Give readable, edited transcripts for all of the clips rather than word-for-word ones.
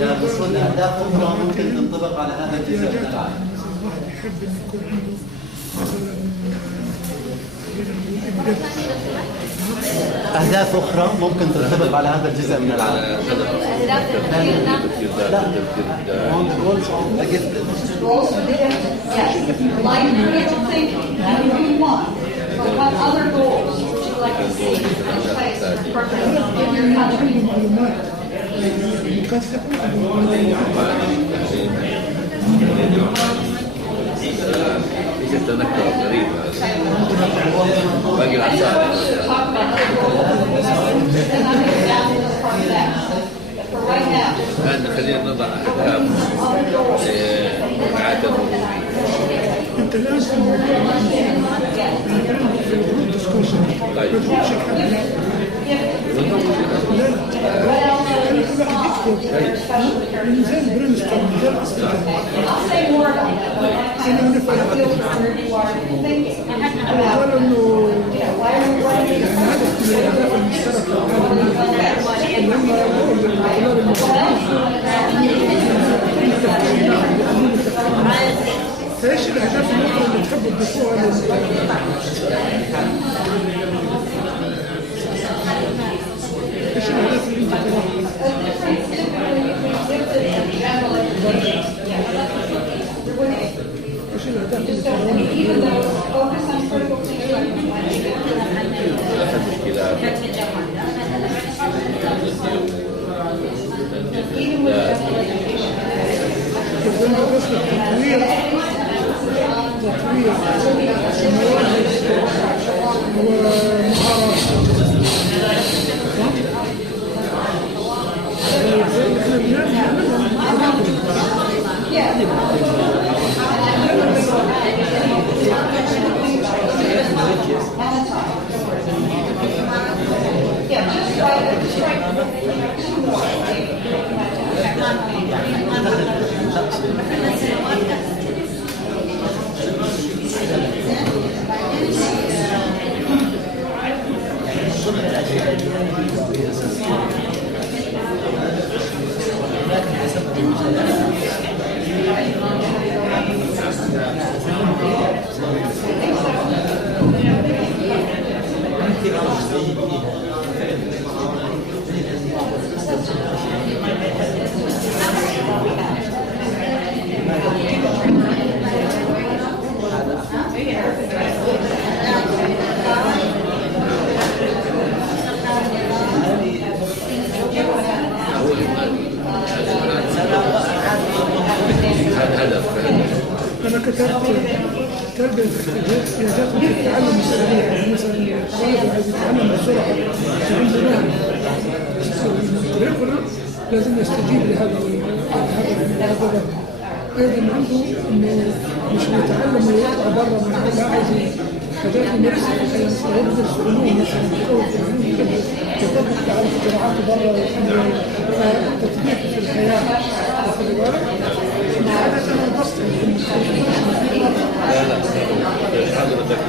لا بس أهداف أخرى ممكن تنطبق على هذا الجزء من العالم. الواحد يحب إن يكون عنده أهداف أخرى ممكن تنطبق على هذا الجزء من العالم. Like critical thinking, that would be one. But what other goals would you like to see in place for your country? تنكر غريبة باقي العساكر الآن خلينا نضع أهداف لرعاية الربوبية. أنت لازم طيب نزال برينستون نزال أصلا أنا نفعل قالوا إنه يعني هذا من الأهداف المشتركة لما يقول للخلال فإيش الأهداف الأخرى اللي تحب تضيفوها إيش الأهداف اللي أنت تضيفوها؟ إيش الأهداف اللي أنا كتبت سياسات التعلم السريع، مثلا الطالب عايز يتعلم بسرعة عنده نهج يقرأ لازم يستجيب لهذا أيضا عنده إنه مش بيتعلم ويطلع برا من لا عايز حاجات يمارسها في الحياة، يدرس علوم مثلا يقوي في العلوم كده يطبق على اختراعات برا تطبيق في الحياة. واخد بالك؟ هذا أنا بسط لا حضرتك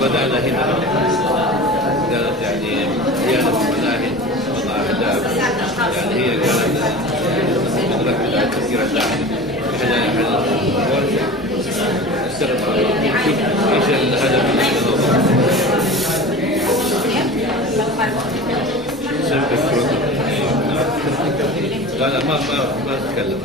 بدأنا هنا كانت يعني زيادة في المناهج وضع أهداف يعني هي كانت مدرك على تفكير الداخل احنا نشتغل على ايش الهدف اللي لا ما تكلم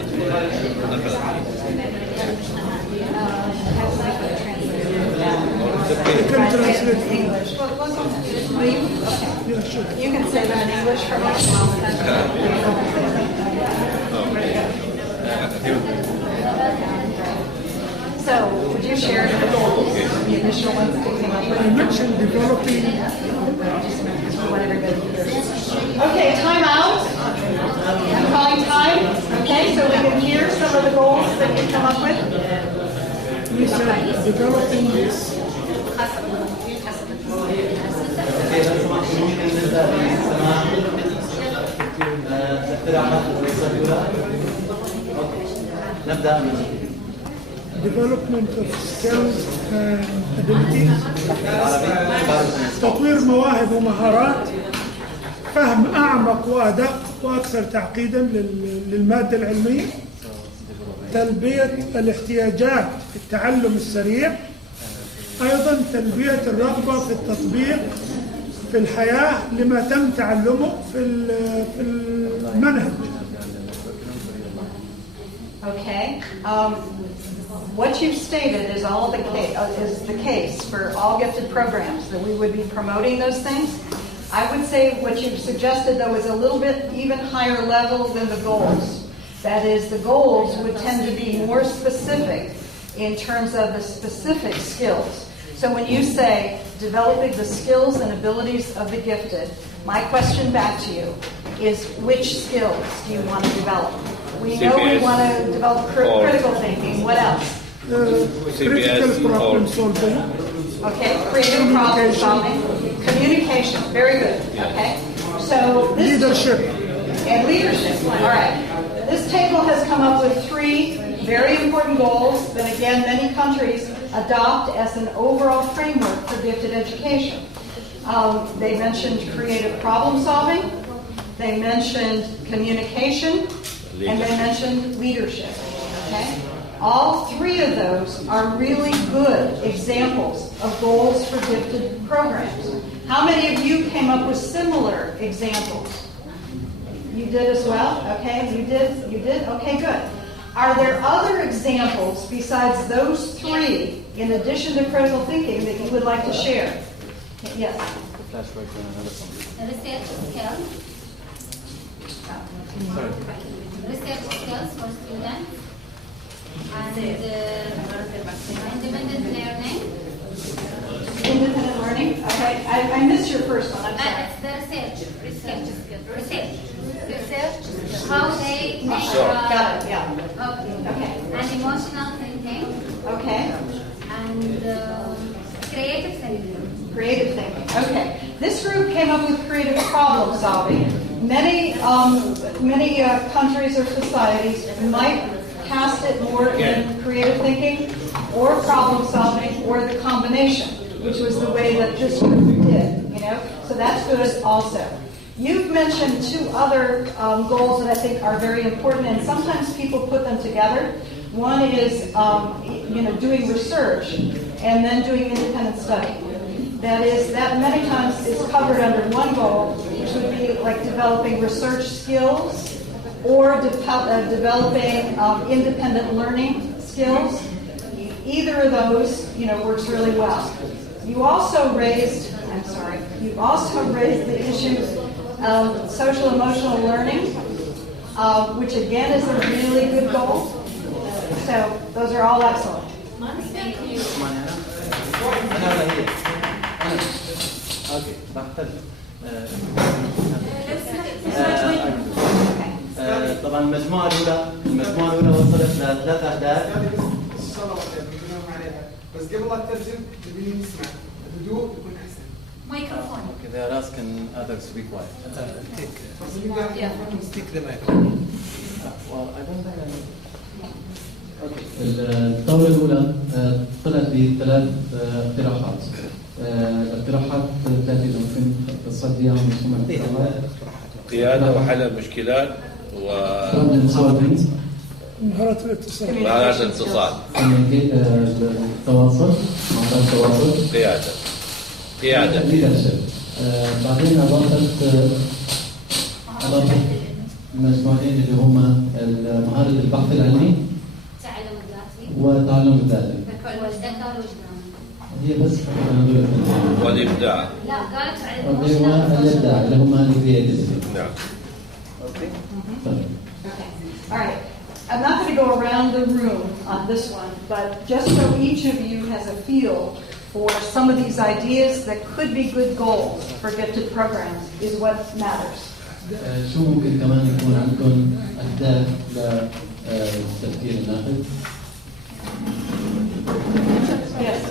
You can say that in English for me. So, would you share the goals, the initial ones that came up with? I mentioned developing. Okay, time out. I'm calling time. Okay, so we can hear some goals that you come up with? We said developing this. نبدأ من Development of skills and abilities. تطوير مواهب ومهارات. فهم أعمق وأدق وأكثر تعقيدا للمادة العلمية. تلبية الاحتياجات في التعلم السريع. أيضا تلبية الرغبة في التطبيق في الحياة لما تم تعلمه في المنهج. Okay. What you've stated is the case for all gifted programs, that we would be promoting those things. I would say what you've suggested, though, is a little bit even higher level than the goals. That is, the goals would tend to be more specific in terms of the specific skills. So when you say developing the skills and abilities of the gifted, my question back to you is, which skills do you want to develop? We know we want to develop critical thinking. What else? Critical problem solving. Okay, creative problem solving. Communication. Very good. Okay. So this Leadership. And leadership. All right. This table has come up with 3 very important goals that, again, many countries adopt as an overall framework for gifted education. They mentioned creative problem solving. They mentioned communication. And they mentioned leadership. Okay? All 3 of those are really good examples of goals for gifted programs. How many of you came up with similar examples? You did as well? Okay, you did? Okay, good. Are there other examples besides those 3, in addition to critical thinking, that you would like to share? Yes? Research skills. Research skills for students. And independent learning. Independent learning? Okay, I missed your first one. I'm sorry. It's the research. How they make. Got it, yeah. Okay. And emotional thinking. Okay. And creative thinking. Creative thinking. Okay. This group came up with creative problem solving. Many countries or societies might cast it more in creative thinking or problem solving or the combination, which was the way that this group did. So that's good also. You've mentioned 2 other goals that I think are very important, and sometimes people put them together. One is, doing research and then doing independent study. That many times is covered under one goal, which would be like developing research skills or developing independent learning skills. Either of those, works really well. You also raised the issues of social emotional learning, which again is a really good goal. So those are all excellent. Thank you. اوكي بختلف. طبعا المجموعة الأولى وصلت ل3 أهداف. بس قبل لا تترجم تبيني نسمع الهدوء يكون أحسن. Microphone. Okay, they are asking others to be quiet. Stick the mic. Well, I don't think I know. Okay. الدورة الأولى طلعت ب3 اقتراحات. الاقتراحات التي يمكن تصديها من الاقتراحات قيادة وحل المشكلات مهارات الاتصال. مهارات الاتصال. التواصل، مهارات التواصل. قيادة. بعدين أضافت مجموعين اللي هم مهارة البحث العلمي والتعلم الذاتي. هي بس والإبداع. لا قالت والإبداع اللي هم الكرياتيفيتي. نعم. Okay. All right. I'm not going to go around the room on this one, but just so each of you has a feel for some of these ideas that could be good goals for gifted programs is what matters. شو ممكن كمان يكون عندكم أهداف التفكير الناقد. Yes.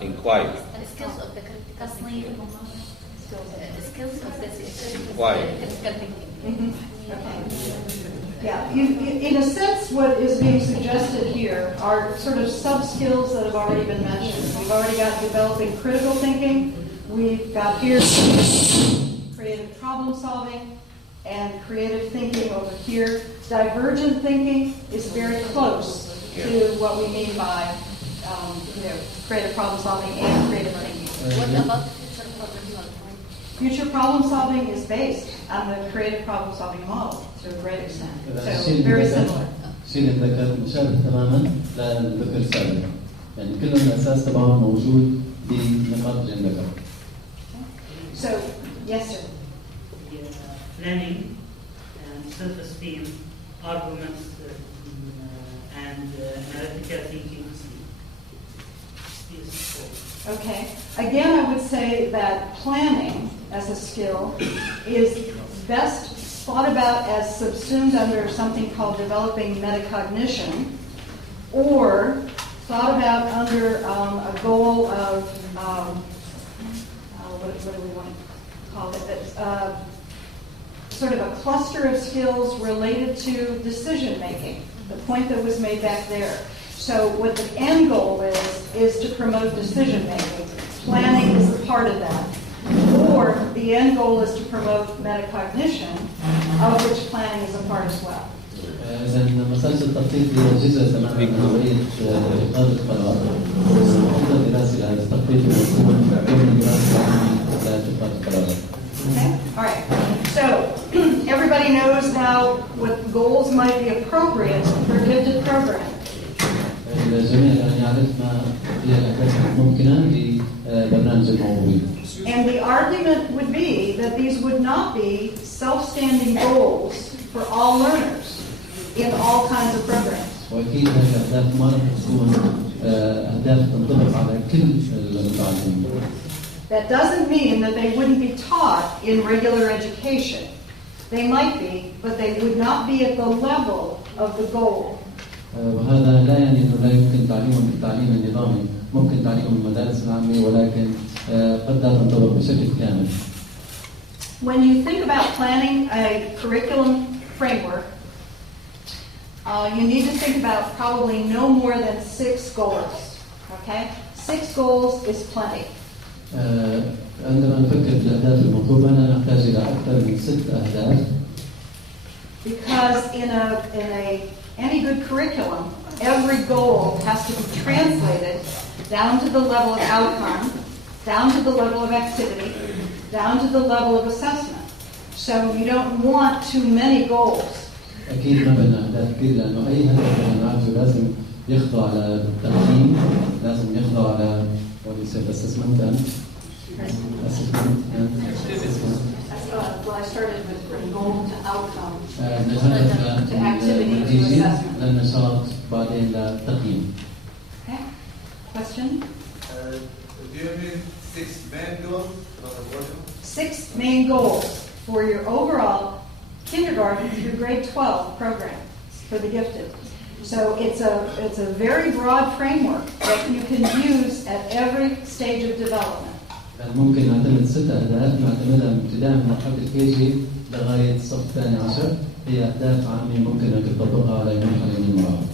Inquire. skills of the critical thinking. Skills of the Inquire. critical thinking. Okay. Yeah, in a sense, what is being suggested here are sort of sub-skills that have already been mentioned. We've already got developing critical thinking. We've got here creative problem solving and creative thinking over here. Divergent thinking is very close to what we mean by creative problem solving and creative thinking. What about future problem solving? Future problem solving is based on the creative problem solving model to a great extent. So very similar. الشيء اللي ذكر مشابه تماما للذكر السابق. يعني كلهم الاساس تبعهم موجود بنقاط اللي ذكر. So, yes, sir. Planning and self-esteem, arguments, and analytical thinking. Okay. Again, I would say that planning as a skill is best thought about as subsumed under something called developing metacognition, or thought about under a goal of, what do we want to call it? That's sort of a cluster of skills related to decision making, the point that was made back there. So what the end goal is to promote decision making. Planning is a part of that. Or the end goal is to promote metacognition, of which planning is a part as well. إذا مسألة التخطيط هي جزء تماما من عملية اتخاذ القرار. أفضل دراسة لهذا التخطيط ويكون كل دراسة لاتخاذ القرارات. Okay? All right. So everybody knows now what goals might be appropriate for gifted programming. الجميع الآن يعرف ما هي الأهداف الممكنة لبرنامج الموهوبين. And the argument would be that these would not be self-standing goals for all learners in all kinds of programs. وأكيد هذه الأهداف ما راح تكون أهداف تنطبق على كل المتعلمين. That doesn't mean that they wouldn't be taught in regular education. They might be, but they would not be at the level of the goal. وهذا لا يعني أنه لا يمكن تعليمهم بالتعليم النظامي، ممكن تعليمهم بالمدارس العامة ولكن قد لا تنطبق بشكل كامل. When you think about planning a curriculum framework, you need to think about probably no more than 6 goals. Okay? 6 goals is plenty. عندما نفكر بالأهداف المطلوبة نحتاج إلى أكثر من 6 أهداف. Because in any good curriculum, every goal has to be translated down to the level of outcome, down to the level of activity, down to the level of assessment. So you don't want too many goals. أكيد ما بدنا أهداف كثير لأنه أي هدف نعرفه لازم يخضع للتقييم، لازم يخضع ل assessment and Well, I started with from goal to outcome, نهدف to activity, to للنتيجة assessment. للنشاط بعدين للتقييم. Okay? Question? Do you mean 6 main goals for the volume? 6 main goals for your overall kindergarten through grade 12 program for the gifted. So it's a very broad framework that you can use at every stage of development. ممكن نعتمد 6 أهداف نعتمدها من ابتداء من مرحلة الكيجي لغاية الصف الثاني عشر، هي أهداف عامة ممكن أن تطبقها على مرحلة من المراحل.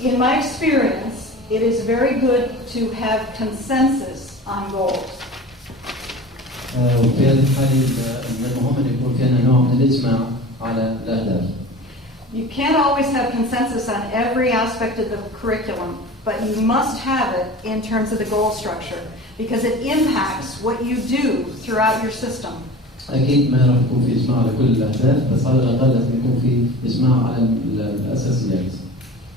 In my experience, it is very good to have consensus on goals. وفي هذه الحالة من المهم أن يكون فينا نوع من الإجماع على الأهداف. You can't always have consensus on every aspect of the curriculum, but you must have it in terms of the goal structure because it impacts what you do throughout your system. أكيد ما راح يكون في إجماع على كل الأهداف، بس على الأقل لازم يكون في إجماع على الأساسيات.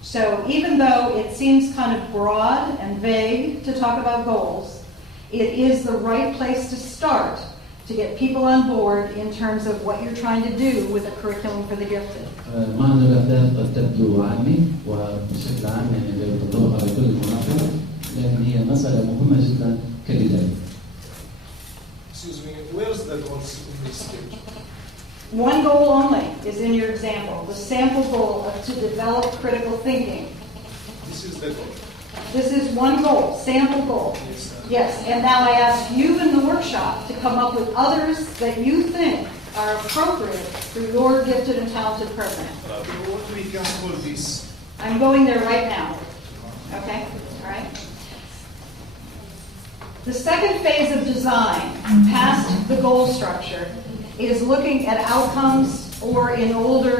So even though it seems kind of broad and vague to talk about goals, it is the right place to start to get people on board in terms of what you're trying to do with a curriculum for the gifted. معنى الأهداف قد تبدو عامة وبشكل عام يعني تطبق على كل المناطق، لكن هي مسألة مهمة جدا كبداية. Excuse me, where's the goals in this stage? One goal only is in your example, the sample goal of to develop critical thinking. This is the goal. This is one goal, sample goal. Yes, and now I ask you in the workshop to come up with others that you think are appropriate for your gifted and talented program. What we can call this? I'm going there right now. Okay? All right? The second phase of design, past the goal structure, is looking at outcomes, or in older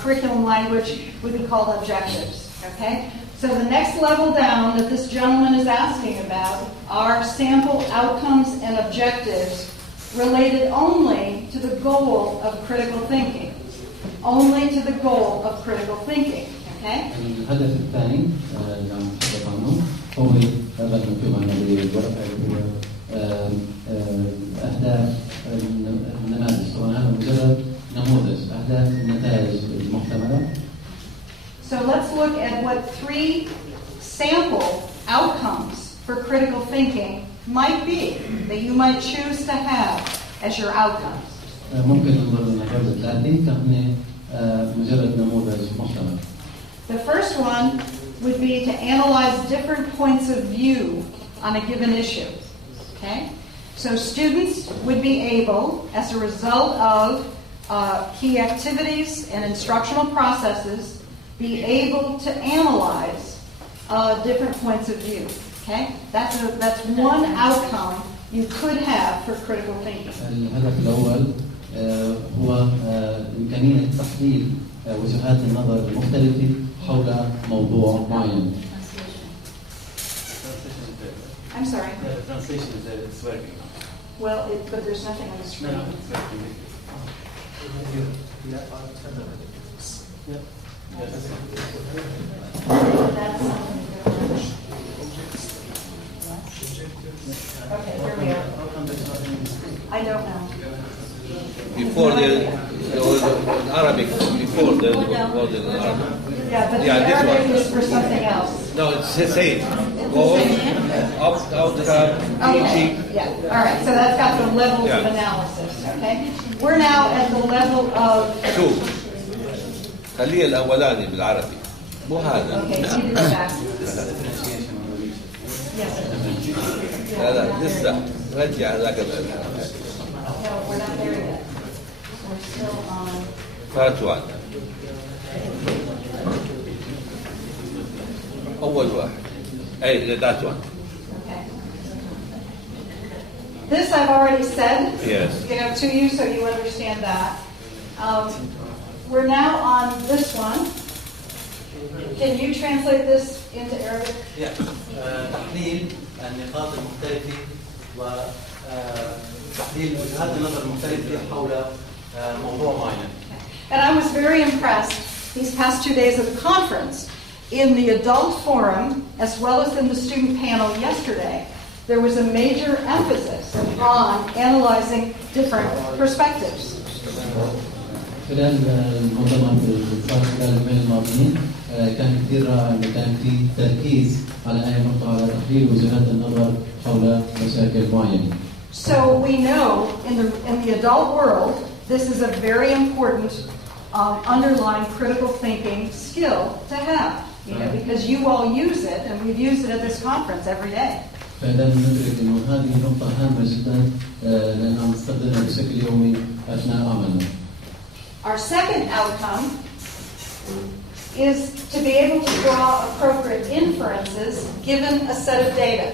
curriculum language, would be called objectives. Okay? So the next level down that this gentleman is asking about are sample outcomes and objectives related only to the goal of critical thinking. Only to the goal of critical thinking. Okay? الهدف الثاني اللي عم نتحدث عنه هو هذا المكتوب عندنا بالورقة اللي هو أهداف النماذج. طبعا هذا مجرد نموذج أهداف النتائج المحتملة. So let's look at what 3 sample outcomes for critical thinking might be that you might choose to have as your outcomes. ممكن ننظر للنماذج الآتي كأنه مجرد نموذج محتمل. The first one would be to analyze different points of view on a given issue. Okay? So students would be able, as a result of key activities and instructional processes, be able to analyze different points of view. Okay? That's one outcome you could have for critical thinking. الهدف الأول هو إمكانية تحليل وجهات النظر المختلفة حول موضوع معين. I'm sorry. The translation is that it's working. Well, but there's nothing on the screen. No, it's working. Yeah. Okay, here we are. I don't know. Before the Arabic, before the was in Arabic. Yeah, but the Yeah, this Arabic one. is for something else. No, it's the same. Goal, outcome, Okay, teaching. yeah, all right, so that's got the levels of Yeah. analysis, okay? We're now at the level of, شوف خليه الأولاني بالعربي مو هذا. okay, so you can go back. Yes. لا لا لسه رجع هذاك No, we're not there yet. We're still on, first one. أول واحد. أي that one. okay. This I've already said. Yes. To you, so you understand that. We're now on this one. Can you translate this into Arabic? تحليل النقاط المختلفة وتحليل وجهات النظر المختلفة حول موضوع معين. And I was very impressed these past 2 days of the conference. In the adult forum, as well as in the student panel yesterday, there was a major emphasis on analyzing different perspectives. خلال المؤتمر خلال اليومين الماضيين كان كثير رائع إنه كان في تركيز على أي نقطة على تحليل وجهات النظر حول مشاكل معينة. So we know in the adult world, this is a very important underlying critical thinking skill to have, because you all use it, and we've used it at this conference every day. فإذا ندرك إنه هذه نقطة هامة جدا لأن عم نستخدمها بشكل يومي أثناء عملنا. Our second outcome is to be able to draw appropriate inferences given a set of data.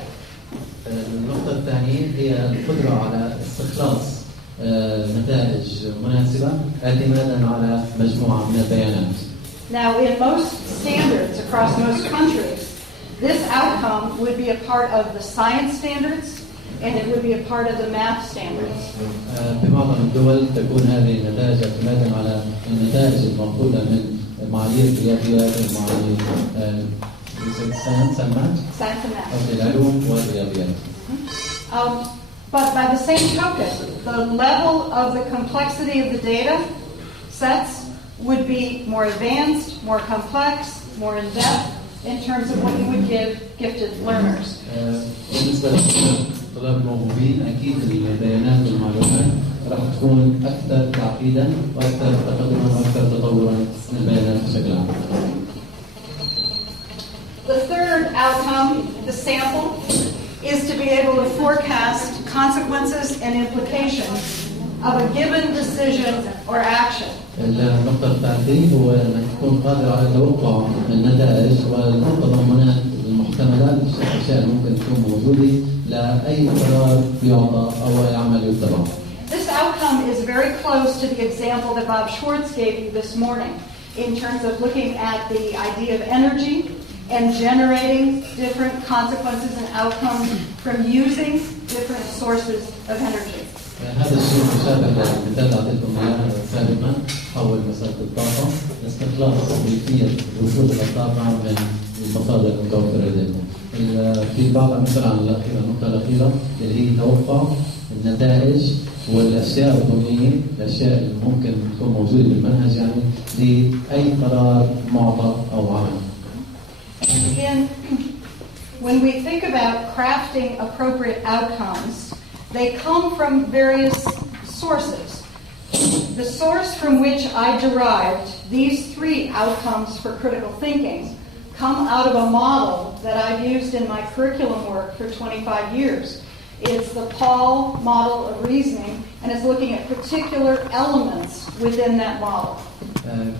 النقطة الثانية هي القدرة على استخلاص نتائج مناسبة اعتمادا على مجموعة من البيانات. Now, in most standards across most countries, this outcome would be a part of the science standards and it would be a part of the math standards. بمعظم الدول تكون هذه النتائج اعتمادا على النتائج المنقولة من معايير الرياضيات ومعايير science and math. Science and math. أو العلوم والرياضيات. But by the same token, the level of the complexity of the data sets would be more advanced, more complex, more in-depth in terms of what you would give gifted learners. بالنسبة للطلاب الموهوبين أكيد البيانات والمعلومات راح تكون أكثر تعقيدا وأكثر تقدما وأكثر تطورا من البيانات بشكل عام. The third outcome, the sample, is to be able to forecast consequences and implications of a given decision or action. النقطة الثالثة هو أن تكون قادر على توقع النتائج والتضمنات المحتملات الأشياء ممكن تكون موجودة لأي قرار يعطى أو أي عمل يتبع. This outcome is very close to the example that Bob Schwartz gave you this morning in terms of looking at the idea of energy and generating different consequences and outcomes from using different sources of energy. هذا الشيء مشابه للمثال أعطيتكم إياه سابقا حول مسألة الطاقة لاستخلاص كيفية وصول الطاقة من المصادر المتوفرة لديكم. في بعض الأمثلة عن الأخيرة النقطة الأخيرة اللي هي توقع النتائج والأشياء الضمنية الأشياء اللي ممكن تكون موجودة بالمنهج يعني لأي قرار معطى أو عمل. And again, when we think about crafting appropriate outcomes, they come from various sources. The source from which I derived these three outcomes for critical thinking come out of a model that I've used in my curriculum work for 25 years. It's the Paul model of reasoning, and it's looking at particular elements within that model.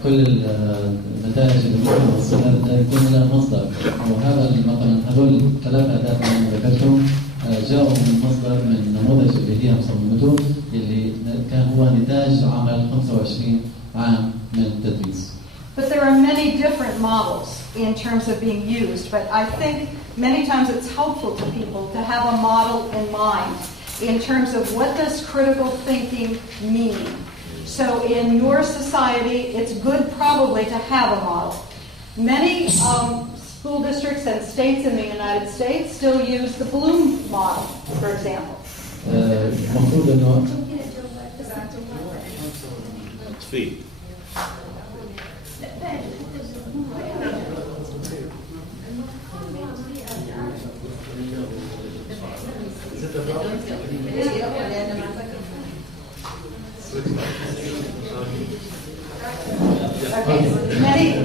كل النتائج اللي ممكن نوصلها يكون لها مصدر وهذا مثلا هذول ثلاث أهداف اللي ذكرتهم جاءوا من مصدر من نموذج اللي هي مصممته اللي كان هو نتاج عمل 25 عام من التدريس. But there are many different models in terms of being used, but I think many times it's helpful to people to have a model in mind in terms of what does critical thinking mean. So in your society, it's good probably to have a model. Many school districts and states in the United States still use the Bloom model, for example. المفروض إنه Okay.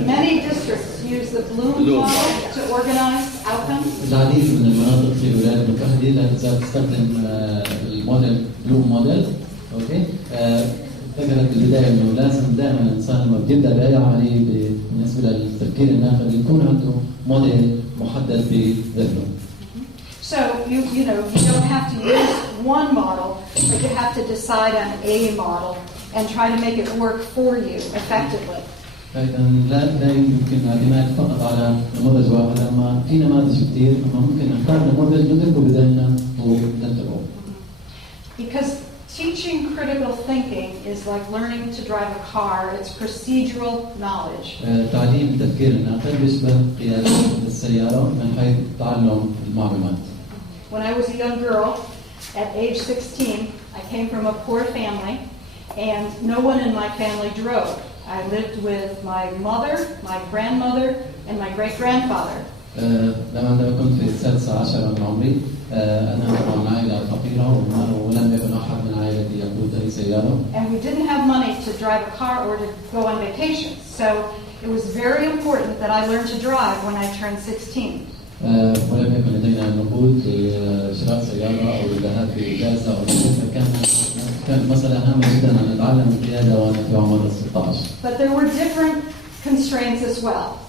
Many districts use the Bloom model to organize outcomes. العديد من المناطق في الولايات المتحدة لا تزال تستخدم الموديل بلوم موديل. اوكي ذكرت البداية انه لازم دائما الانسان لما بيبدا باي عملية بالنسبة للتفكير الناقد يكون عنده موديل محدد بذهنه. So you don't have to use one model, but you have to decide on a model and try to make it work for you effectively. لكن لا يمكن الاعتماد فقط على نموذج واحد، اما في نماذج كثير اما ممكن نختار نموذج ندركه بذهننا ونتبعه. Because teaching critical thinking is like learning to drive a car. It's procedural knowledge. تعليم التفكير الناقد بيشبه قيادة السيارة من حيث تعلم المعلومات. When I was a young girl, at age 16, I came from a poor family, and no one in my family drove. I lived with my mother, my grandmother, and my great-grandfather. عندما كنت في 16 من عمري أنا من عائلة فقيرة ولم يكن أحد من عائلتي يقود أي سيارة. And we didn't have money to drive a car or to go on vacation, so it was very important that I learned to drive when I turned 16. ولم يكن لدينا نقود لشراء سيارة أو للذهاب بإجازة أو كان مسألة هامة جدا أن نتعلم القيادة وأنا في عمر 16. But there were different constraints as well.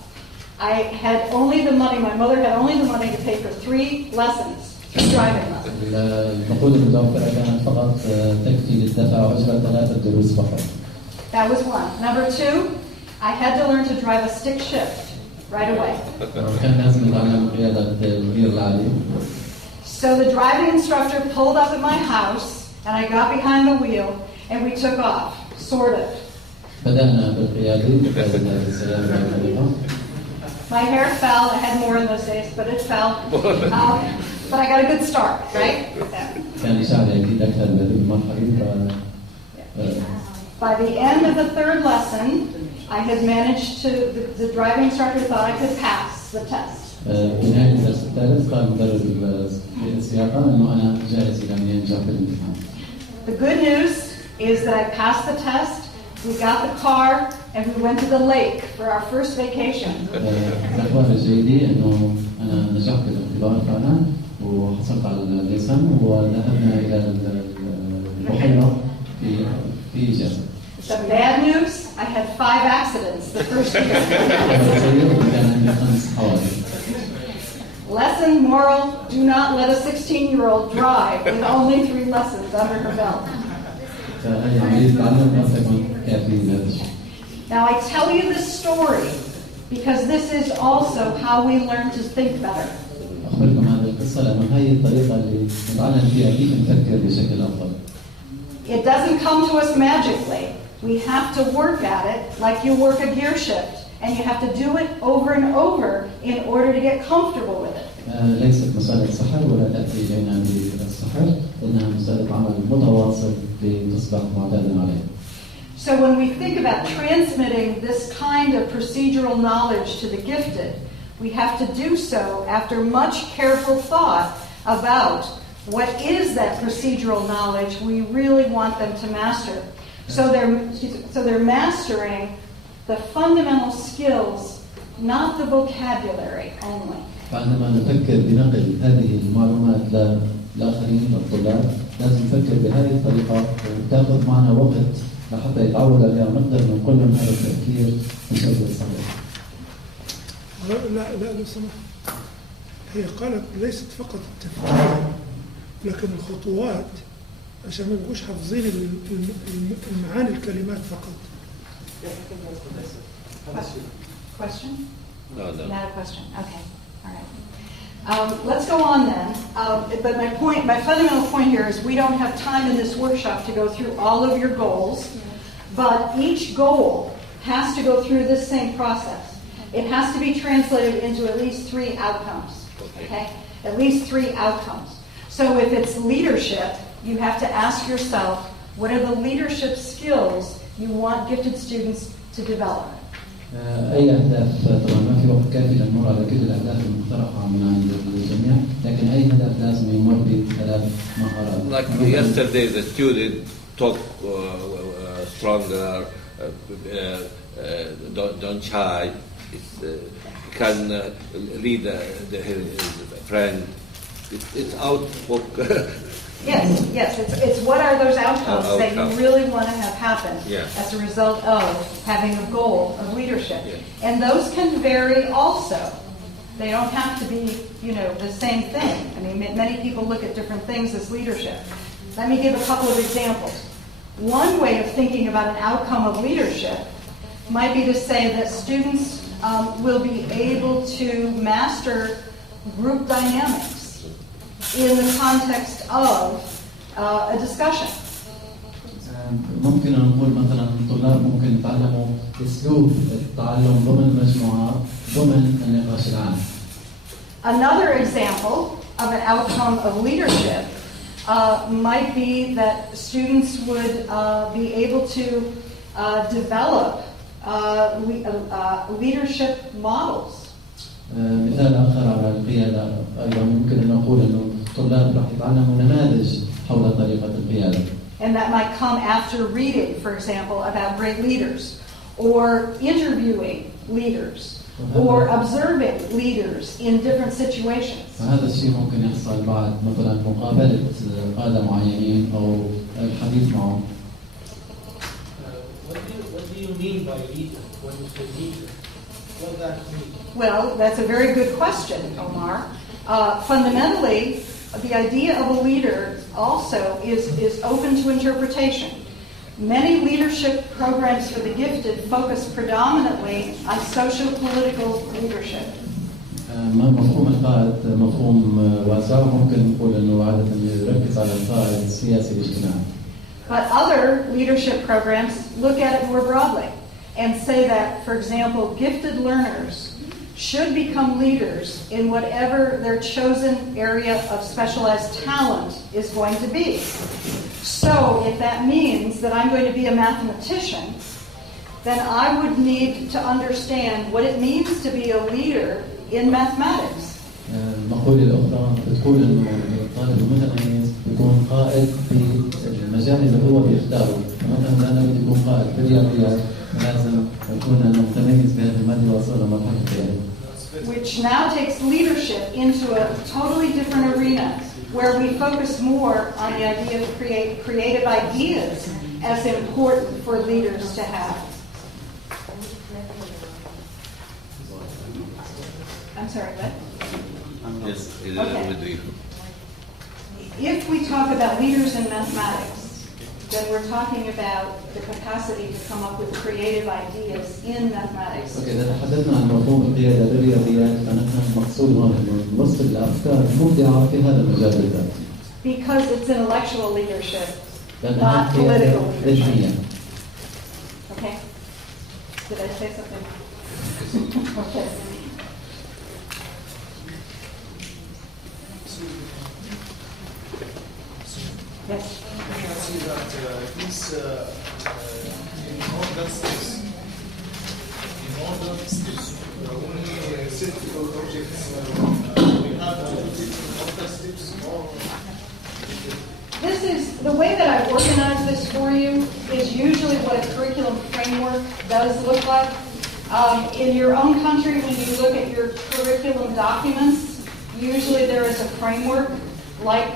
I had only the money, my mother had only the money to pay for 3 lessons, 3 driving lessons. النقود المتوفرة كانت فقط تكفي للدفع أجرة 3 دروس فقط. That was one. Number 2, I had to learn to drive a stick shift right away. كان لازم نتعلم قيادة الغير العالي. So the driving instructor pulled up at my house, and I got behind the wheel, and we took off, sort of. بدأنا بالقيادة بالسيارة. My hair fell. I had more in those days, but it fell. but I got a good start, right? كان يساعدني أكيد أكثر بهذه المرحلة. By the end of the third lesson, I had managed to, the driving instructor thought I could pass the test. في نهاية الدرس الثالث قال مدرب السياقة إنه أنا جاهز إلى أن أنجح في الامتحان. The good news is that I passed the test, we got the car, and we went to the lake for our first vacation. الأخبار الجيدة إنه أنا نجحت في الاختبار فعلا وحصلت على الليسان وذهبنا إلى البحيرة في إجازة. The bad news, I had 5 accidents the first year. Lesson moral, do not let a 16-year-old drive with only 3 lessons under her belt. Now I tell you this story because this is also how we learn to think better. أخبركم هذه القصة لأنه هي الطريقة اللي نتعلم فيها كيف نفكر بشكل أفضل. It doesn't come to us magically. We have to work at it like you work a gear shift, and you have to do it over and over in order to get comfortable with it. ليست مسألة سحر ولا تأتي إلينا بالسحر، إنها مسألة عمل متواصل لتصبح معتادا عليه. So when we think about transmitting this kind of procedural knowledge to the gifted, we have to do so after much careful thought about what is that procedural knowledge we really want them to master. So they're mastering the fundamental skills, not the vocabulary only. فعندما نفكر بنقل هذه المعلومات للآخرين للطلاب لازم نفكر بهذه الطريقة وتأخذ معنا وقت لحتى يتعود عليها ونقدر نقول لهم هذا التفكير بشكل صحيح. لا لو سمحت، هي قالت ليست فقط التفكير لكن الخطوات عشان ما يبقوش حافظين المعاني الكلمات فقط. Question? No. Not a question. Okay. All right. Let's go on then. But my fundamental point here is we don't have time in this workshop to go through all of your goals, but each goal has to go through this same process. It has to be translated into at least 3 outcomes. Okay? At least 3 outcomes. So if it's leadership, you have to ask yourself, what are the leadership skills you want gifted students to develop? أي أهداف طبعا ما في وقت كافي لنمر على كل الأهداف المقترحة من عند الجميع، لكن أي هدف لازم يمر ب3 مهارات. Like yesterday, the student talk stronger, don't shy. Can lead his friend. It's out for. Yes. It's what are those outcomes that you really want to have happen as a result of having a goal of leadership. Yeah. And those can vary also. They don't have to be, the same thing. I mean, many people look at different things as leadership. Let me give a couple of examples. One way of thinking about an outcome of leadership might be to say that students will be able to master group dynamics in the context of a discussion. ممكن نقول مثلا الطلاب ممكن يتعلموا أسلوب التعلم ضمن مجموعة ضمن النقاش العام. Another example of an outcome of leadership might be that students would be able to develop leadership models. مثال آخر على القيادة أيضا ممكن أن نقول أنه الطلاب راح يتعلموا نماذج حول طريقة القيادة. And that might come after reading, for example, about great leaders, or interviewing leaders, or observing leaders in different situations. هذا الشيء ممكن يحصل بعد مثلا مقابلة قادة معينين أو الحديث معهم. What do you mean by leader? When you say leader, what does that mean? Well, that's a very good question, Omar. Fundamentally, the idea of a leader also is open to interpretation. Many leadership programs for the gifted focus predominantly on social-political leadership. مفهوم القائد مفهوم واسع وممكن نقول انه عادة يركز على القائد السياسي الاجتماعي. But other leadership programs look at it more broadly and say that, for example, gifted learners should become leaders in whatever their chosen area of specialized talent is going to be. So if that means that I'm going to be a mathematician, then I would need to understand what it means to be a leader in mathematics. المقولة الأخرى بتقول إنه الطالب المتميز بيكون قائد في المجال اللي هو بيختاره، مثلا أنا بدي أكون قائد في الرياضيات لازم أكون أنا متميز بهذه المادة وأوصل لمرحلة القيادة. Which now takes leadership into a totally different arena where we focus more on the idea of creative ideas as important for leaders to have. I'm sorry, what? Yes, Okay. If we talk about leaders in mathematics, then we're talking about the capacity to come up with creative ideas in mathematics. أوكي، إذا تحدثنا عن مفهوم القيادة بالرياضيات فنحن المقصود هون إنه نوصل لأفكار مبدعة في هذا المجال بالذات. Because it's intellectual leadership, لأن not هذه political قيادة leadership. ذهنية. Okay? Did I say something? Okay. Yes. We can see that these in order steps, the only set of objects we have to do it in order steps. This is, the way that I organize this for you is usually what a curriculum framework does look like. In your own country, when you look at your curriculum documents, usually there is a framework, like,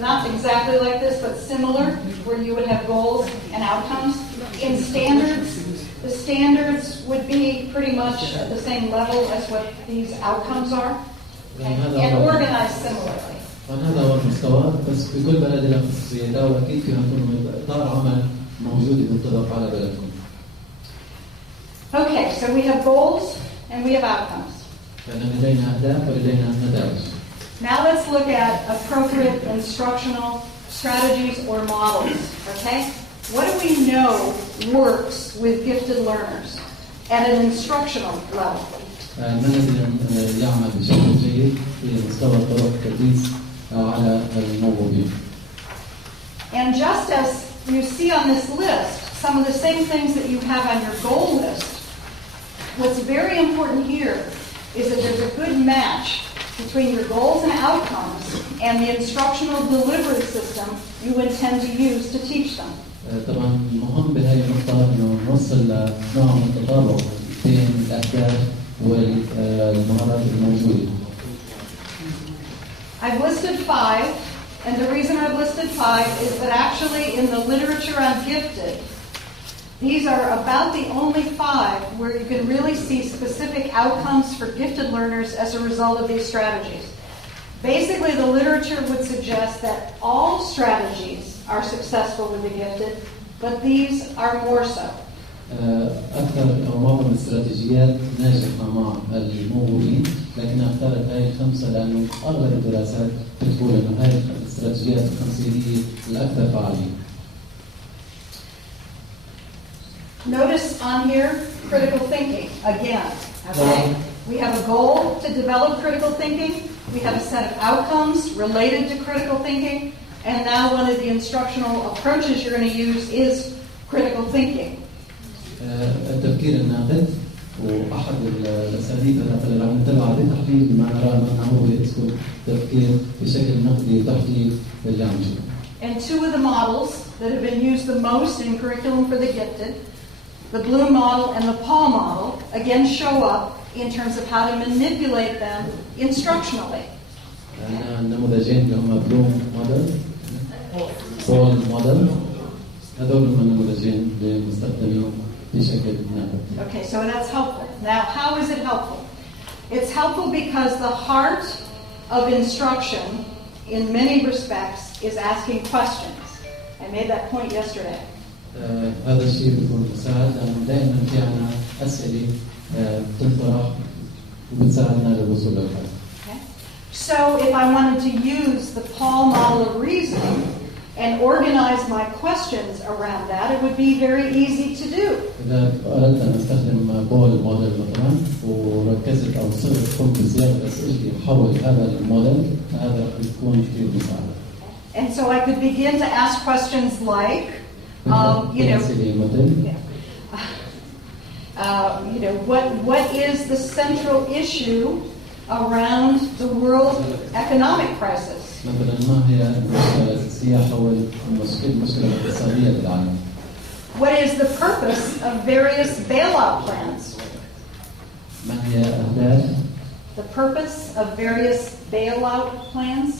not exactly like this, but similar, where you would have goals and outcomes. In standards, the standards would be pretty much at the same level as what these outcomes are, and organized similarly. هذا هو المستوى، بس في كل بلد له خصوصيتها واكيد فيها يكون اطار عمل موجود ينطبق على بلدكم. Okay, so we have goals and we have outcomes. لدينا اهداف ولدينا نتائج. Now let's look at appropriate instructional strategies or models. Okay, what do we know works with gifted learners at an instructional level? ما الذي يعمل بشكل جيد في مستوى طرق التدريس على الموهوبين. And just as you see on this list, some of the same things that you have on your goal list, what's very important here is that there's a good match between your goals and outcomes and the instructional delivery system you intend to use to teach them. طبعا مهم بهذه النقطة إنه نوصل لنوع من التطابق بين الأهداف والمهارات الموجودة. I've listed 5, and the reason I've listed 5 is that actually in the literature on gifted, these are about the only 5 where you can really see specific outcomes for gifted learners as a result of these strategies. Basically, the literature would suggest that all strategies are successful with the gifted, but these are more so. أكثر أو معظم الاستراتيجيات ناجحة مع الموهوبين، لكن اختارت هاي الخمسة لأنه أغلب الدراسات بتقول إنه هاي الاستراتيجيات الخمسة هي الأكثر فعالية. Notice on here critical thinking again. Okay, we have a goal to develop critical thinking. We have a set of outcomes related to critical thinking, and now one of the instructional approaches you're going to use is critical thinking. التفكير الناقد وأحد الأساليب التي نتبعها لتحليل ما نرى أنه هو يذكر تفكير بشكل نقدي تحليل بالجامعة. And 2 of the models that have been used the most in curriculum for the gifted, the Bloom model and the Paul model, again show up in terms of how to manipulate them instructionally. النموذجين اللي هم بلوم موديل بول موديل هذول هم النموذجين اللي مستخدمين بشكل ناقد. Okay, so that's helpful. Now, how is it helpful? It's helpful because the heart of instruction, in many respects, is asking questions. I made that point yesterday. هذا الشيء بيكون مساعد لأنه دائما في عنا أسئلة تنطرح وبتساعدنا للوصول للحل. So if I wanted to use the Paul model of reasoning, and organize my questions around that, it would be very easy to do. إذا أردت أن أستخدم بول موديل مثلا وركزت أو صرت قمت بصياغة أسئلتي وحول هذا الموديل فهذا راح يكون كثير مساعدة. And so I could begin to ask questions like, what is the central issue around the world economic crisis? مثلا ما هي المشكلة الأساسية حول المشكلة الاقتصادية للعالم؟ What is the purpose of various bailout plans? ما هي أهداف The purpose of various bailout plans?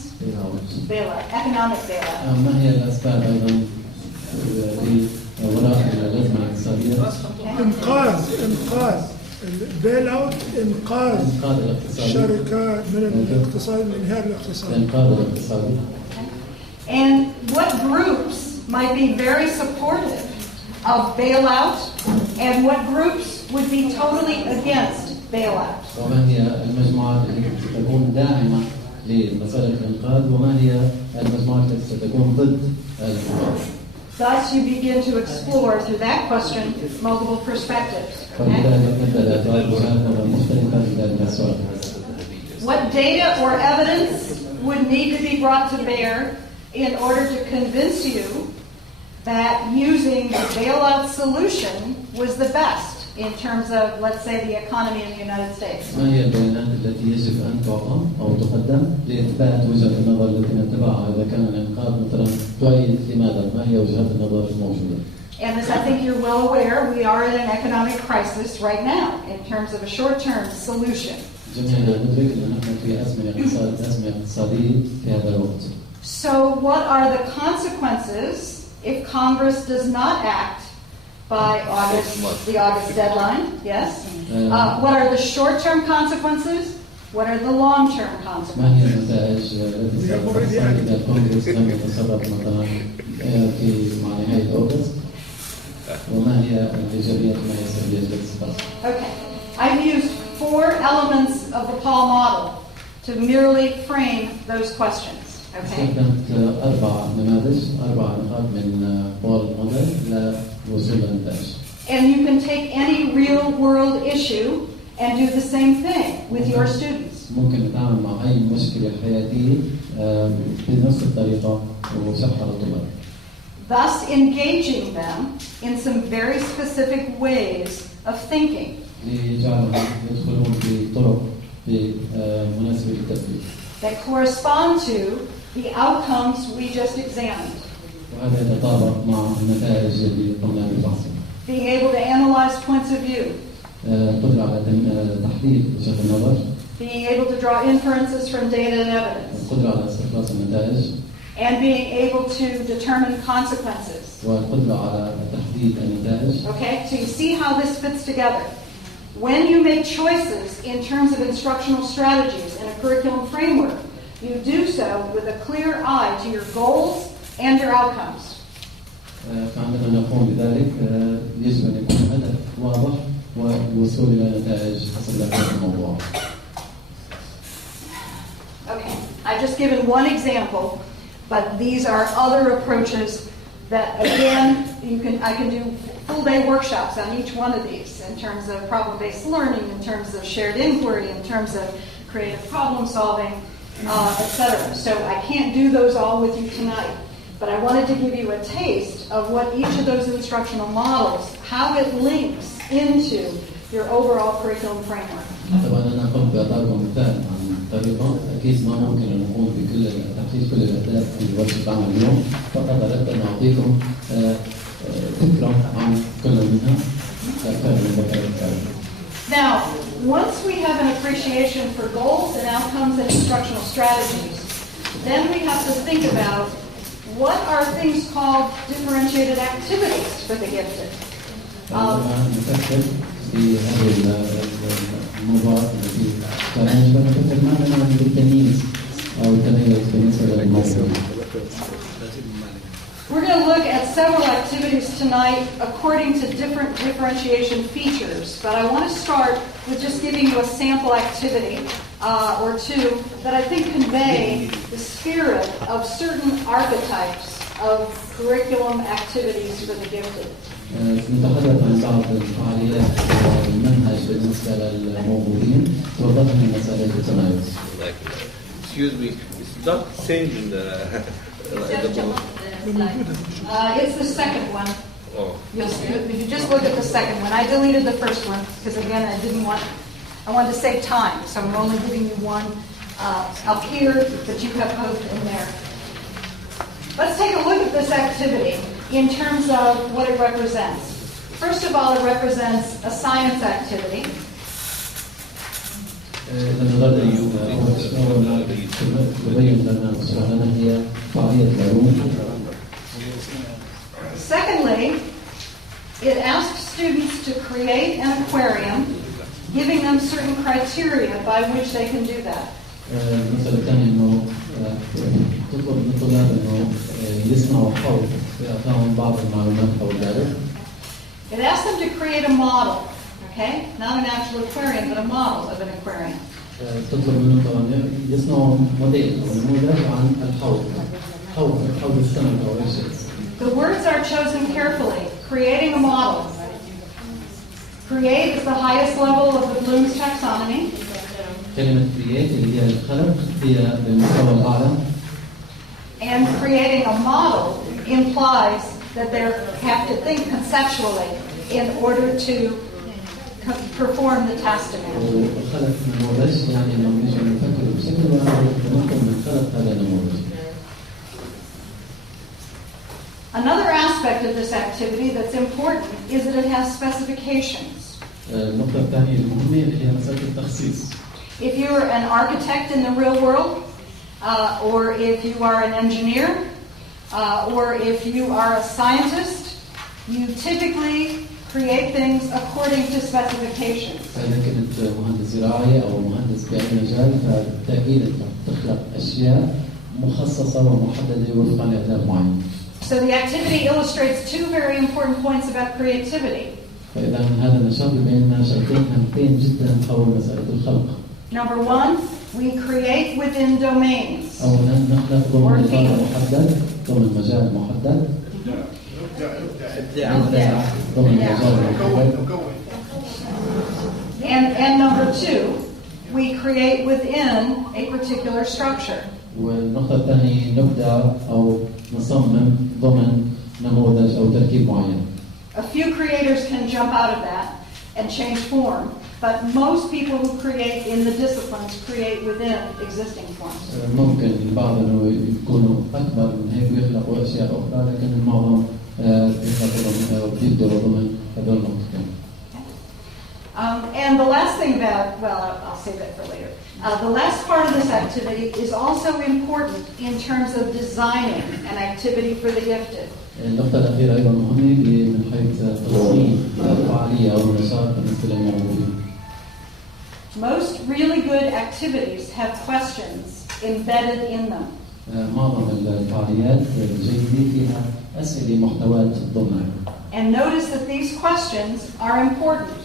Bailout, economic bailout. ما هي الأسباب أيضا وراء الأزمة الاقتصادية؟ إنقاذ البيل اوت إنقاذ الشركات من الاقتصاد من انهيار الاقتصاد. And what groups might be very supportive of bailout and what groups would be totally against bailout? وما هي المجموعات التي ستكون داعمة لمسألة الإنقاذ وما هي المجموعات التي ستكون ضد الإنقاذ؟ Thus, you begin to explore through that question multiple perspectives. Okay? What data or evidence would need to be brought to bear in order to convince you that using the bailout solution was the best in terms of, let's say, the economy in the United States? ما هي البيانات التي يجب أن تعطى أو تقدم لإثبات وجهة النظر التي نتبعها إذا كان الإنقاذ مثلا تؤيد لماذا؟ ما هي وجهات النظر الموجودة؟ And as I think you're well aware, we are in an economic crisis right now in terms of a short-term solution. جميعنا ندرك أن نحن في أزمة اقتصادية في هذا الوقت. So what are the consequences if Congress does not act by the August deadline? Yes. What are the short-term consequences? What are the long-term consequences? ما هي النتائج التي ستحصل إذا الكونغرس لم يتصرف مثلا في مع نهاية أغسطس؟ وما هي الإيجابيات وما هي السلبيات التي ستحصل؟ Okay. I've used 4 elements of the Paul model to merely frame those questions. Okay. استخدمت 4 نماذج 4 نقاط من بول موديل للوصول للنتائج. And you can take any real-world issue and do the same thing with your students. ممكن نتعامل مع أي مشكلة حياتية بنفس الطريقة وشرحها للطلاب. Thus engaging them in some very specific ways of thinking. لجعلهم يدخلون في طرق مناسبة للتفكير. That correspond to the outcomes we just examined. وهذا يتطابق مع النتائج اللي قمنا ببحثها. Being able to analyze points of view. القدرة على تحديد وجهة النظر. Being able to draw inferences from data and evidence. القدرة على استخلاص النتائج. And being able to determine consequences. والقدرة على تحديد النتائج. Okay, so you see how this fits together. When you make choices in terms of instructional strategies and a curriculum framework, you do so with a clear eye to your goals and your outcomes. فعندما نقوم بذلك يجب أن يكون هدف واضح والوصول إلى نتائج حسب هذا الموضوع. Okay, I've just given one example, but these are other approaches that, again, I can do full-day workshops on each one of these in terms of problem-based learning, in terms of shared inquiry, in terms of creative problem-solving, etc. So I can't do those all with you tonight, but I wanted to give you a taste of what each of those instructional models, how it links into your overall curriculum framework. طبعا أنا قمت بإعطائكم مثال عن طريقة أكيد ما ممكن أن نقوم بكل تحقيق كل الأهداف في ورشة العمل اليوم، فقط أردت أن أعطيكم فكرة عن كل منها أكثر من ذلك. Now, once we have an appreciation for goals and outcomes and instructional strategies, then we have to think about what are things called differentiated activities for the gifted. في هذه الموضوعات التي تعنينا نتكلم ماذا نعني بالتمييز أو التميز بالنسبة للموضوع. We're going to look at several activities tonight according to different differentiation features, but I want to start with just giving you a sample activity or two that I think convey the spirit of certain archetypes of curriculum activities for the gifted. نتحدث عن بعض الفعاليات والمنهج بالنسبة للموجودين توضح من مسألة التميز. Excuse me, it's not changing the book. It's the second one. Oh. If you just look at the second one, I deleted the first one because again I wanted to save time, so I'm only giving you one up here that you have both in there. Let's take a look at this activity in terms of what it represents. First of all, it represents a science activity. Secondly, it asks students to create an aquarium, giving them certain criteria by which they can do that. المسألة الثانية إنه تطلب من الطلاب إنه يصنعوا حوض ويعطيهم بعض المعلومات حول ذلك. It asks them to create a model, okay? Not an actual aquarium, but a model of an aquarium. تطلب منهم طبعا يصنعوا موديل أو نموذج عن الحوض، حوض السمك أو أي شيء. The words are chosen carefully. Creating a model. Create is the highest level of the Bloom's taxonomy. كلمة create اللي هي الخلق هي بالمستوى الأعلى. And creating a model implies that they have to think conceptually in order to perform the task demand. وخلق نموذج يعني إنهم يجوا يفكروا بشكل واحد ونقوم من خلق هذا النموذج. Another aspect of this activity that's important is that it has specifications. النقطة الثانية المهمة اللي هي مسألة التخصيص. If you're an architect in the real world, or if you are an engineer, or if you are a scientist, you typically create things according to specifications. فإذا كنت مهندس زراعي أو مهندس بأي مجال فبالتأكيد تخلق أشياء مخصصة ومحددة وفقا لأهداف معينة. So the activity illustrates two very important points about creativity. فإذا من هذا النشاط يبين لنا شيئين هامتين جدا حول مسألة الخلق. Number one, we create within domains. أولا نخلق ضمن إطار محدد ضمن مجال محدد. ضمن مجال محدد. And number two, we create within a particular structure. والنقطة الثانية نبدأ أو نصمم ضمن نموذج أو تركيب معين. A few creators can jump out of that and change form, but most people who create in the disciplines create within existing forms. ممكن البعض إنه يكونوا أكبر من هيك ويخلقوا أشياء أخرى، لكن المعظم يخلقوا ويبدأوا ضمن هذول النقطتين. And the last thing about, well, I'll save that for later. The last part of this activity is also important in terms of designing an activity for the gifted. النقطة الأخيرة أيضا مهمة من حيث تصميم الفعالية أو النشاط بالنسبة للموجودين. Most really good activities have questions embedded in them. معظم الفعاليات الجيدة فيها أسئلة محتوات ضمنها. And notice that these questions are important.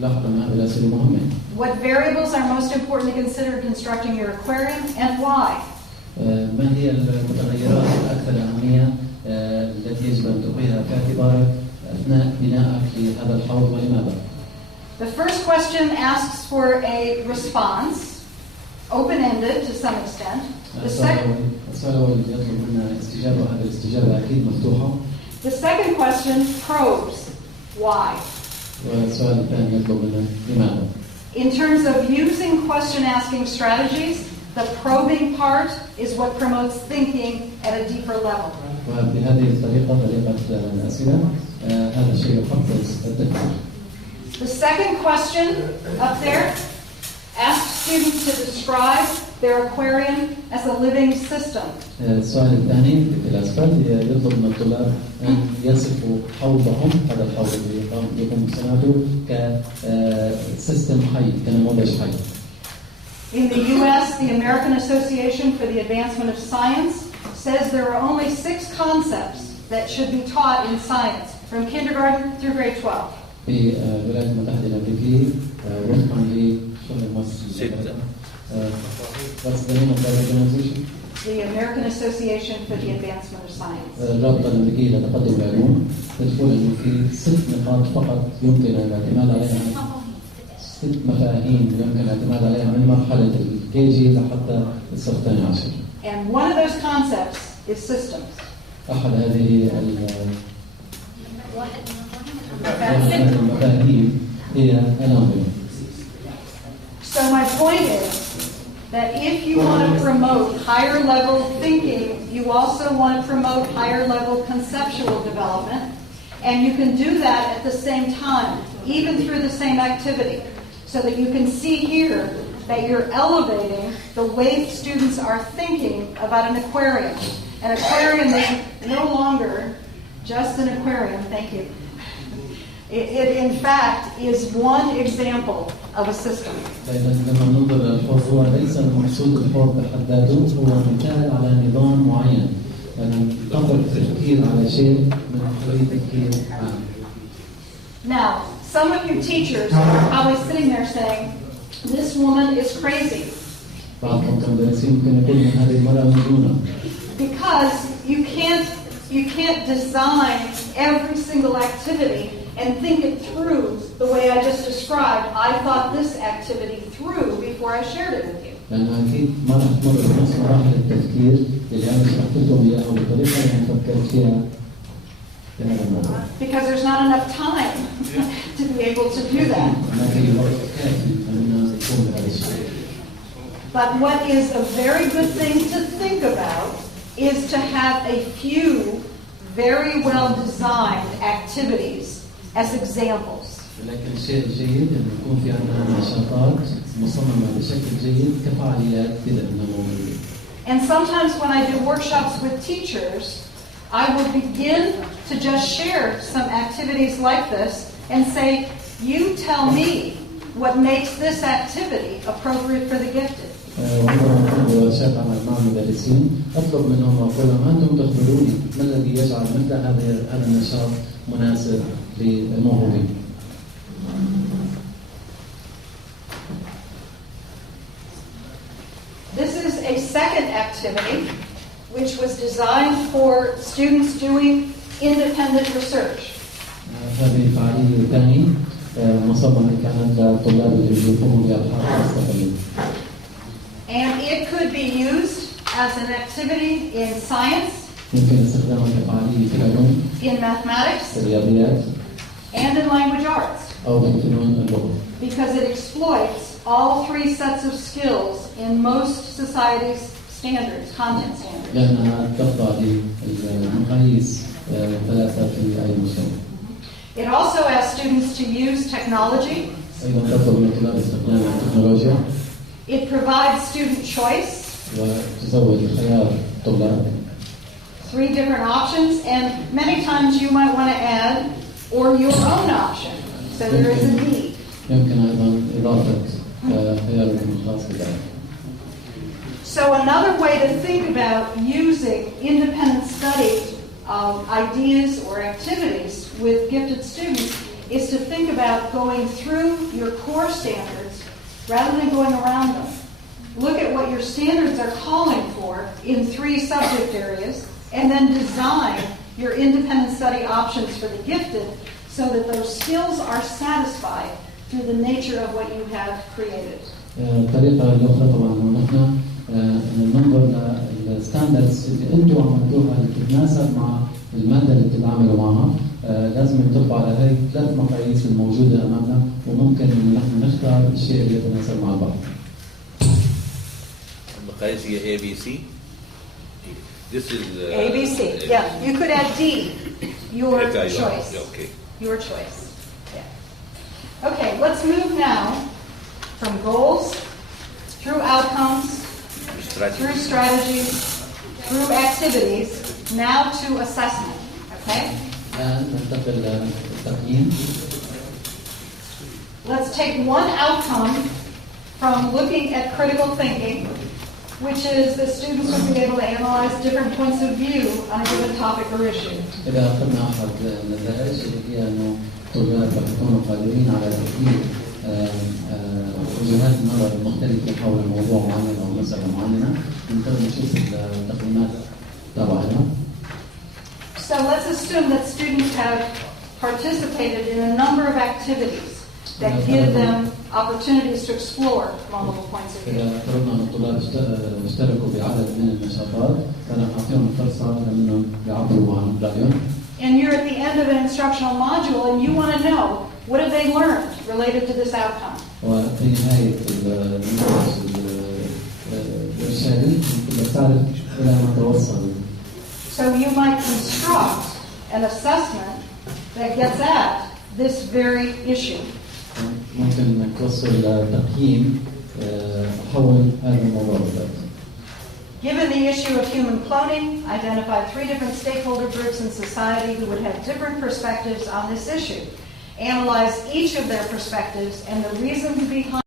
لاحظ أن هذه الأسئلة مهمة. What variables are most important to consider constructing your aquarium and why? ما هي المتغيرات الأكثر أهمية التي يجب أن تقيها في اعتبارك أثناء بنائك لهذا الحوض ولماذا؟ The first question asks for a response, open-ended to some extent. السؤال الأول يطلب منا استجابة، وهذه الاستجابة أكيد مفتوحة. The second question probes why. والسؤال الثاني يطلب منا لماذا. In terms of using question-asking strategies, the probing part is what promotes thinking at a deeper level. وبهذه الطريقة، طريقة الأسئلة، هذا الشيء يحفز التفكير. The second question up there asks students to describe their aquarium as a living system. السؤال الثاني في الأسفل يطلب من الطلاب أن يصفوا حوضهم، هذا الحوض اللي يقوم بصناعته كسيستم حي، كنموذج حي. In the U.S., the American Association for the Advancement of Science says there are only 6 concepts that should be taught in science from kindergarten through grade 12. في الولايات المتحدة الأمريكية وفقا لشغل المؤسسة. What's the name of that organization? the American Association for the Advancement of Science. الرابطة الأمريكية لتقدم العلوم بتقول إنه في 6 نقاط فقط يمكن الاعتماد عليها، 6 مفاهيم يمكن الاعتماد عليها من مرحلة الكي جي لحتى الصف الثاني عشر. And one of those concepts is systems. أحد هذه المفاهيم هي الأنظمة. So my point is that if you want to promote higher level thinking, you also want to promote higher level conceptual development, and you can do that at the same time, even through the same activity, so that you can see here that you're elevating the way students are thinking about an aquarium. An aquarium is no longer just an aquarium, thank you. It in fact is one example of a system. لما ننظر للحوض هو ليس المقصود الحوض بحد ذاته، هو مثال على نظام معين، لأن نطبق التفكير على شيء من طريقة تفكير عام. Now, some of you teachers are probably sitting there saying, "This woman is crazy." بعضكم كمدرسين ممكن يقول من هذه المرأة مجنونة. Because you can't design every single activity and think it through the way I just described. I thought this activity through before I shared it with you. لأن أكيد ما راح تمر بنفس مراحل التفكير اللي أنا شرحت لكم إياها بالطريقة اللي أنا فكرت فيها في هذا الموضوع. Because there's not enough time to be able to do that. ما في وقت كافي أن نقوم بهذا الشيء. But what is a very good thing to think about is to have a few very well-designed activities as examples. لكن الشيء الجيد أن يكون في عندنا نشاطات مصممة بشكل جيد كفعاليات كذا نموذجية. And sometimes when I do workshops with teachers, I will begin to just share some activities like this and say, "You tell me what makes this activity appropriate for the gifted." وعندما أكون ورشات عمل مع المدرسين أطلب منهم وأقول لهم أنتم تخبروني ما الذي يجعل مثل هذا النشاط مناسب للموهوبين. This is a second activity which was designed for students doing independent research. هذه الفعالية الثانية مصممة كانت للطلاب اللي يقوموا بأبحاث مستقلة. And it could be used as an activity in science, يمكن استخدامها كفعالية في العلوم، in mathematics, في الرياضيات، and in language arts, أو في فنون اللغة. because it exploits all 3 sets of skills in most societies' standards, content standards. لأنها تخضع للمقاييس ثلاثة في أي مستوى. It also asks students to use technology. أيضا تطلب من الطلاب استخدام التكنولوجيا. It provides student choice. وتزود الخيار الطلاب. 3 different options, and many times you might want to add or your own option. So there is a need. يمكن أيضا إضافة خيار الخاص بذلك. So another way to think about using independent study ideas or activities with gifted students is to think about going through your core standards rather than going around them. Look at what your standards are calling for in 3 subject areas, and then design your independent study options for the gifted so that those skills are satisfied through the nature of what you have created. الطريقة الأخرى طبعا نحن ننظر للستاندردز اللي أنتم عملتوها اللي تتناسب مع المادة اللي بتتعاملوا معها. لازم نطبق على هاي 3 مقاييس الموجودة أمامنا، وممكن إن نحن نختار الشيء اللي يتناسب مع البعض. المقاييس هي ABC. This is ABC. Yeah, you could add D. Your choice. Okay. Your choice. Yeah. Okay, let's move now from goals through outcomes, through strategies, through activities, now to assessment. Okay? ننتقل للتقييم. Let's take one outcome from looking at critical thinking, which is that students will be able to analyze different points of view on a given topic or issue. إذا أخذنا أحد النتائج اللي هي إنه الطلاب رح يكونوا قادرين على تحليل وجهات النظر المختلفة حول موضوع معين أو مسألة معينة نقدر نشوف التقييمات تبعنا. So let's assume that students have participated in a number of activities that give them opportunities to explore multiple points of view. إذا فرضنا أن الطلاب اشتركوا بعدد من النشاطات فنحن نعطيهم فرصة لأنهم يعبروا عن رأيهم. And you're at the end of an instructional module and you want to know what have they learned related to this outcome. وفي نهاية المدرس الإرشادي بدك تعرف إلى ما توصل. So you might construct an assessment that gets at this very issue. ممكن توصل تقييم حول هذا الموضوع. Given the issue of human cloning, identify 3 different stakeholder groups in society who would have different perspectives on this issue. Analyze each of their perspectives and the reasons behind